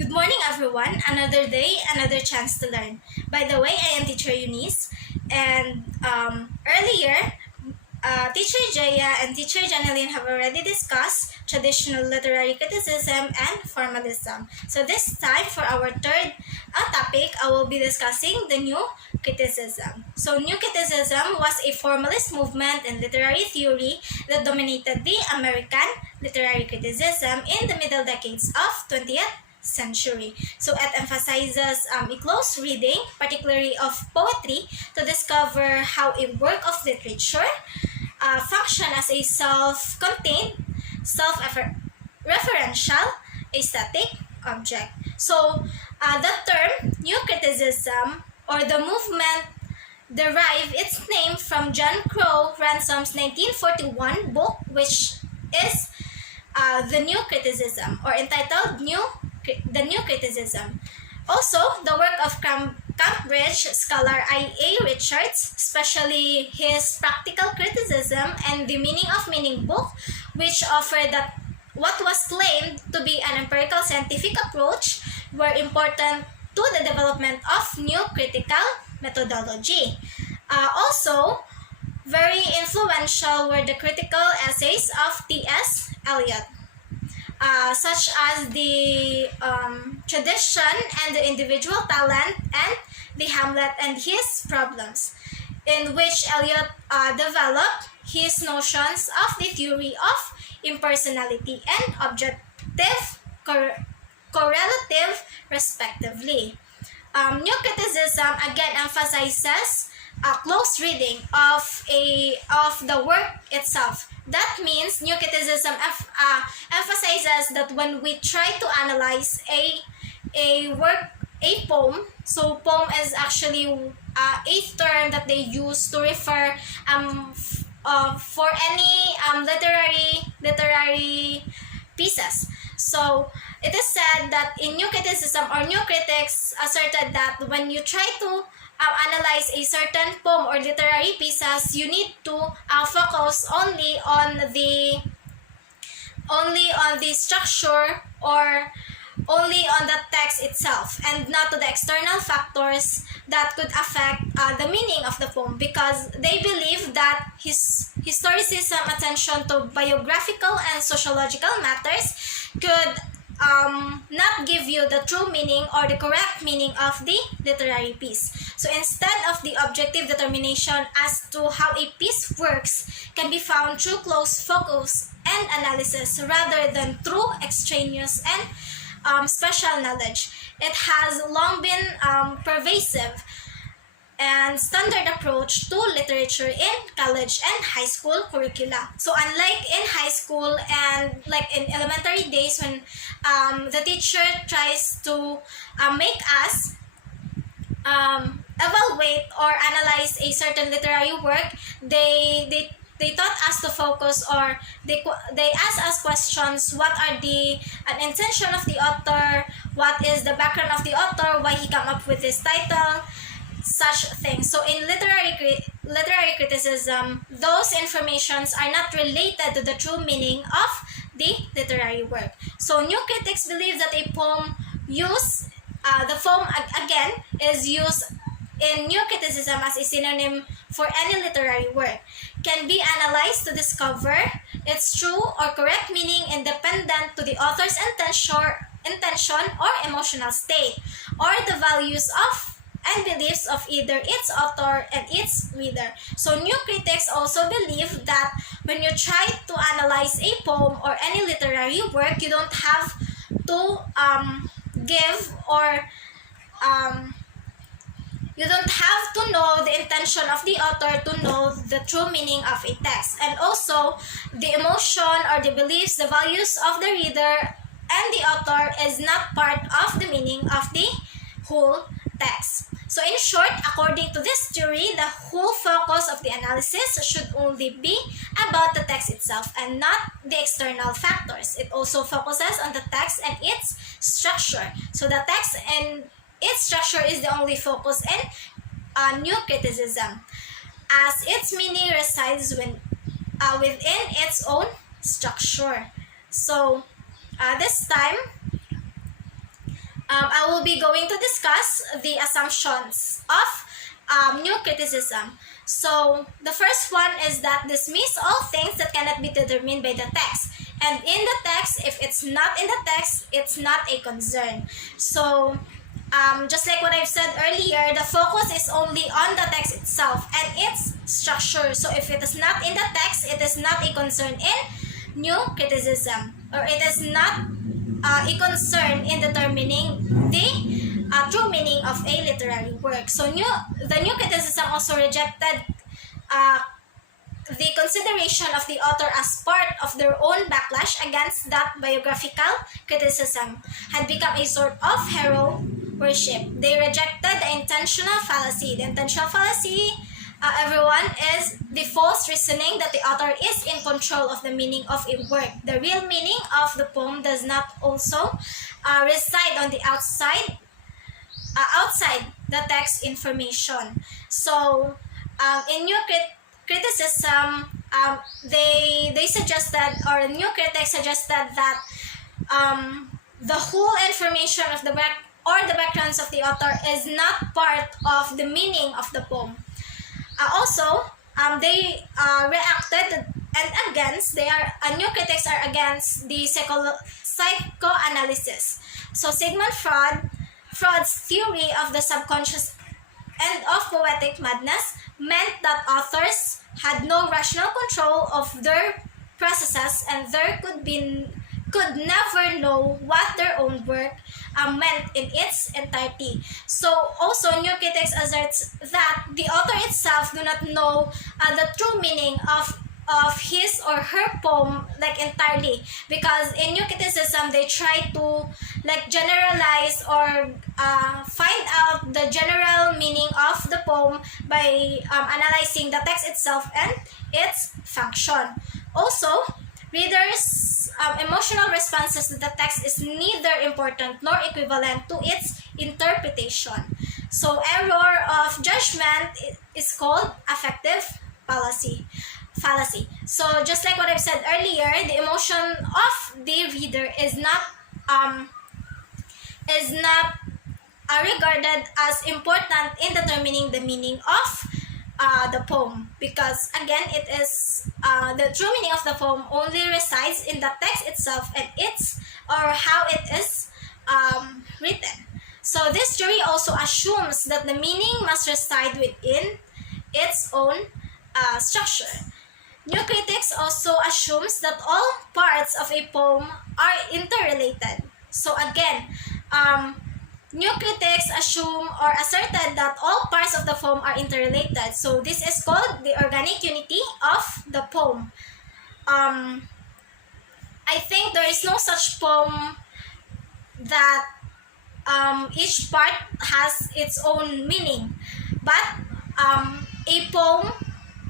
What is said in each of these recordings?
Good morning, everyone. Another day, another chance to learn. By the way, I am teacher Eunice, and earlier, teacher Jaya and teacher Janeline have already discussed traditional literary criticism and formalism. So this time, for our third topic, I will be discussing the new criticism. So new criticism was a formalist movement in literary theory that dominated the American literary criticism in the middle decades of 20th century. So it emphasizes a close reading, particularly of poetry, to discover how a work of literature function as a self-contained, self-referential, aesthetic object. So the term new criticism or the movement derived its name from John Crow Ransom's 1941 book, which is The New Criticism, or entitled The New Criticism. Also, the work of Cambridge scholar I.A. Richards, especially his Practical Criticism and the Meaning of Meaning book, which offered that what was claimed to be an empirical scientific approach, were important to the development of new critical methodology. Also, very influential were the critical essays of T.S. Eliot, such as the tradition and the individual talent and the Hamlet and his problems, in which Eliot developed his notions of the theory of impersonality and objective correlative respectively. New criticism again emphasizes a close reading of the work itself. That means new criticism emphasizes that when we try to analyze a work, a poem, so poem is actually a term that they use to refer for any literary pieces. So it is said that in new criticism, or new critics asserted that when you try to analyze a certain poem or literary pieces, you need to focus only on the structure, or only on the text itself, and not to the external factors that could affect the meaning of the poem, because they believe that historicism attention to biographical and sociological matters could not give you the true meaning or the correct meaning of the literary piece. So instead of the objective determination as to how a piece works can be found through close focus and analysis rather than through extraneous and special knowledge. It has long been pervasive and standard approach to literature in college and high school curricula. So unlike in high school and like in elementary days, when the teacher tries to make us evaluate or analyze a certain literary work, they taught us to focus, or they ask us questions. What are the intention of the author? What is the background of the author? Why he come up with this title? Such things. So in literary criticism, those informations are not related to the true meaning of the literary work. So new critics believe that a poem the poem again is used in new criticism as a synonym for any literary work, can be analyzed to discover its true or correct meaning independent to the author's intention or emotional state, or the values of and beliefs of either its author and its reader. So new critics also believe that when you try to analyze a poem or any literary work, you don't have to give, or you don't have to know the intention of the author to know the true meaning of a text. And also, the emotion or the beliefs, the values of the reader and the author is not part of the meaning of the whole text. So in short, according to this theory, the whole focus of the analysis should only be about the text itself and not the external factors. It also focuses on the text and its structure. So the text and its structure is the only focus in new criticism, as its meaning resides within its own structure. So this time, I will be going to discuss the assumptions of new criticism. So the first one is that dismiss all things that cannot be determined by the text. And in the text, if it's not in the text, it's not a concern. So just like what I've said earlier, the focus is only on the text itself and its structure. So if it is not in the text, it is not a concern in new criticism, or it is not a concern in determining the true meaning of a literary work. So the new criticism also rejected the consideration of the author as part of their own backlash against that biographical criticism had become a sort of hero worship. They rejected the intentional fallacy. The intentional fallacy, everyone, is the false reasoning that the author is in control of the meaning of a work. The real meaning of the poem does not also reside on the outside the text information. So in new criticism, they suggested, or new critics suggested, that the whole information of the backgrounds of the author is not part of the meaning of the poem. Also, they reacted and against. New critics are against the psychoanalysis. So Sigmund Freud's theory of the subconscious and of poetic madness meant that authors had no rational control of their processes, and there could never know what their own work meant in its entirety. So also new critics asserts that the author itself do not know the true meaning of his or her poem entirely, because in new criticism they try to generalize or find out the general meaning of the poem by analyzing the text itself and its function. Also, readers' emotional responses to the text is neither important nor equivalent to its interpretation. So error of judgment is called affective fallacy. So just like what I've said earlier, the emotion of the reader is not regarded as important in determining the meaning of the poem, because again it is the true meaning of the poem only resides in the text itself and how it is written. So this theory also assumes that the meaning must reside within its own structure. New critics also assumes that all parts of a poem are interrelated. So again, new critics assume or asserted that all parts of the poem are interrelated. So this is called the organic unity of the poem. I think there is no such poem that each part has its own meaning. But a poem,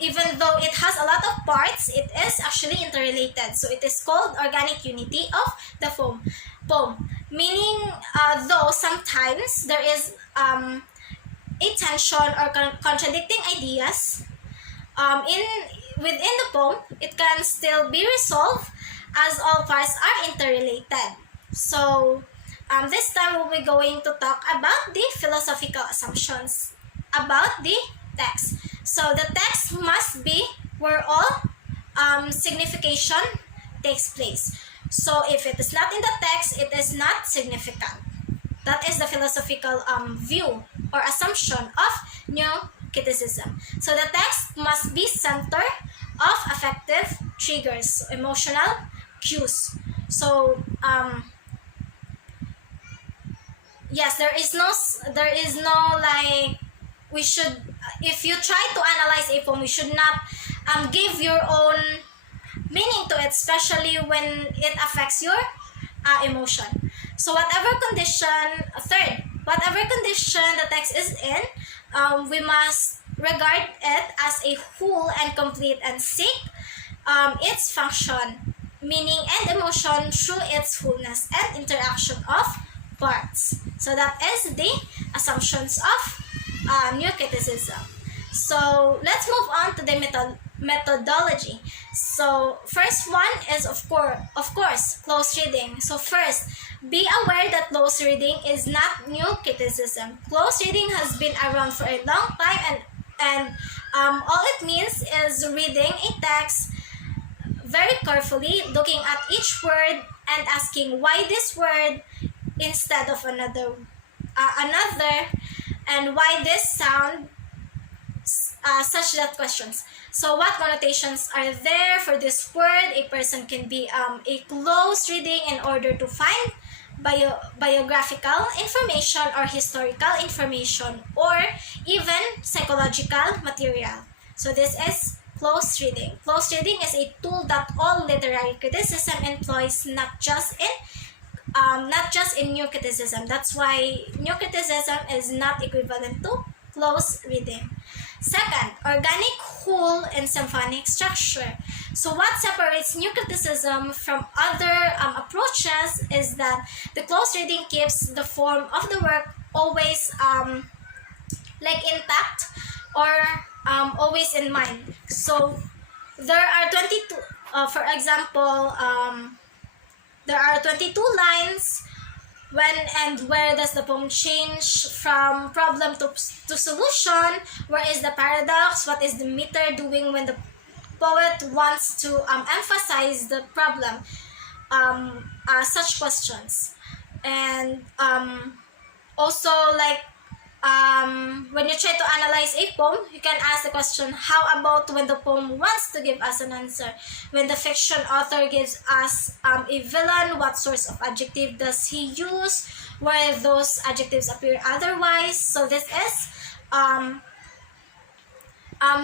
even though it has a lot of parts, it is actually interrelated. So it is called organic unity of the poem. Meaning, though sometimes there is a tension or contradicting ideas within the poem, it can still be resolved as all parts are interrelated. So this time we'll be going to talk about the philosophical assumptions about the text. So the text must be where all signification takes place. So if it is not in the text, it is not significant. That is the philosophical view or assumption of new criticism. So the text must be center of affective triggers, emotional cues. So yes, there is no we should, if you try to analyze a poem, you should not give your own meaning to it, especially when it affects your emotion. So whatever condition the text is in, we must regard it as a whole and complete and seek its function, meaning and emotion through its fullness and interaction of parts. So that is the assumptions of new criticism. So let's move on to the methodology. So first one is of course close reading. So first, Be aware that close reading is not new criticism. Close reading has been around for a long time, and all it means is reading a text very carefully, looking at each word and asking why this word instead of another, and why this sound, such that questions. So what connotations are there for this word? A person can be a close reading in order to find biographical information or historical information or even psychological material. So this is close reading. Close reading is a tool that all literary criticism employs, not just in new criticism. That's why new criticism is not equivalent to close reading. Second, organic, whole, and symphonic structure. So what separates new criticism from other approaches is that the close reading keeps the form of the work always intact or always in mind. So there are 22, for example, there are 22 lines. When and where does the poem change from problem to solution? Where is the paradox? What is the meter doing when the poet wants to emphasize the problem? Such questions. And also, when you try to analyze a poem, you can ask the question, how about when the poem wants to give us an answer? When the fiction author gives us a villain, what sorts of adjective does he use? Where those adjectives appear otherwise? So this is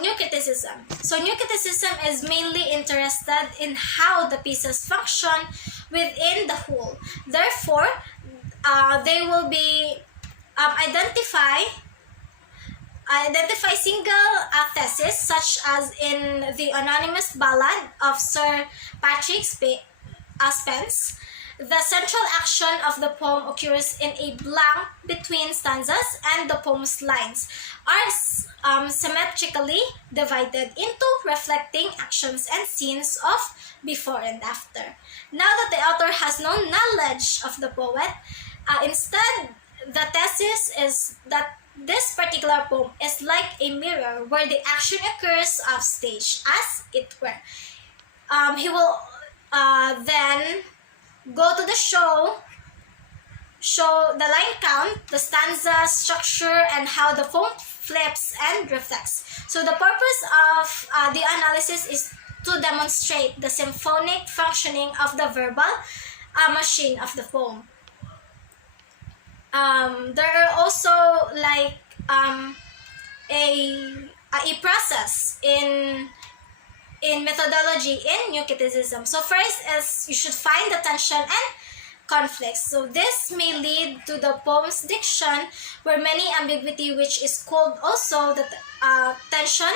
new criticism. So new criticism is mainly interested in how the pieces function within the whole. Therefore, they will be identify single theses, such as in the anonymous ballad of Sir Patrick Spence. The central action of the poem occurs in a blank between stanzas, and the poem's lines are symmetrically divided into reflecting actions and scenes of before and after. Now that the author has no knowledge of the poet, instead, the thesis is that this particular poem is like a mirror where the action occurs off stage, as it were. He will then go to the show the line count, the stanza structure, and how the poem flips and reflects. So the purpose of the analysis is to demonstrate the symphonic functioning of the verbal machine of the poem. There are also a process in methodology in new criticism. So first is you should find the tension and conflicts. So this may lead to the poem's diction, where many ambiguity, which is called also the tension,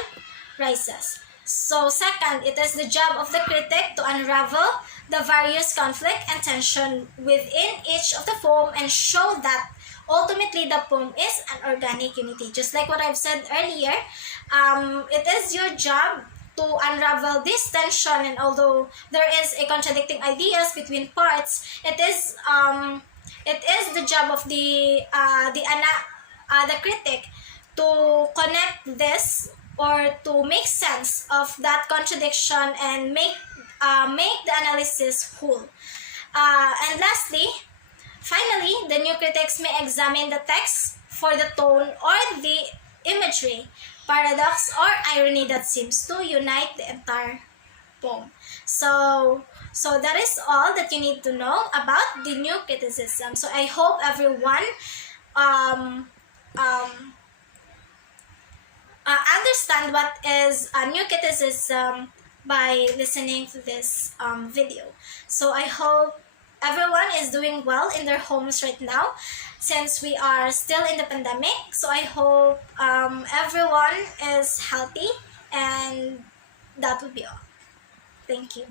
rises. So second, it is the job of the critic to unravel the various conflict and tension within each of the poem and show that ultimately the poem is an organic unity. Just like what I've said earlier, it is your job to unravel this tension, and although there is a contradicting ideas between parts, it is the job of the critic to connect this or to make sense of that contradiction and make the analysis whole. And lastly, finally, the new critics may examine the text for the tone or the imagery, paradox, or irony that seems to unite the entire poem. So that is all that you need to know about the new criticism. So I hope everyone understand what is a new criticism by listening to this video. So I hope everyone is doing well in their homes right now, since we are still in the pandemic. So I hope everyone is healthy, and that would be all. Thank you.